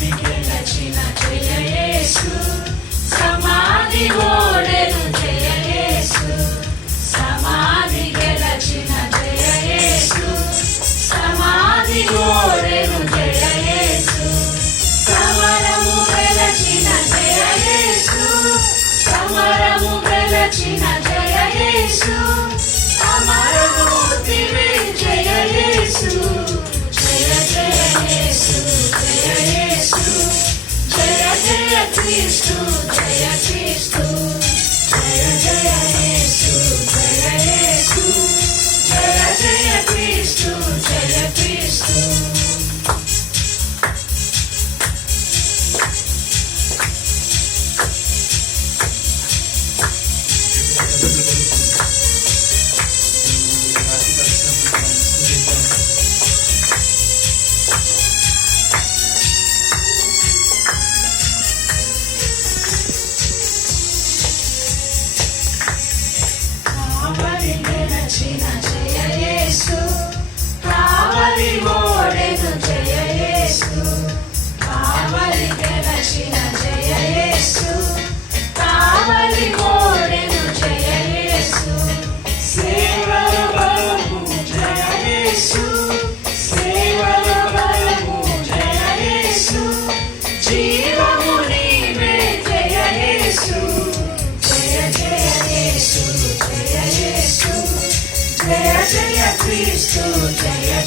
begin. is today.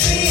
every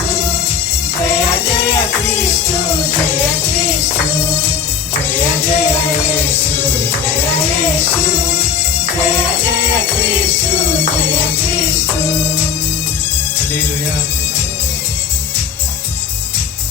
జయ జయ క్రీస్తు జయ క్రీస్తు జయ జయ యేసు జయ యేసు జయ జయ క్రీస్తు జయ క్రీస్తు హల్లెలూయా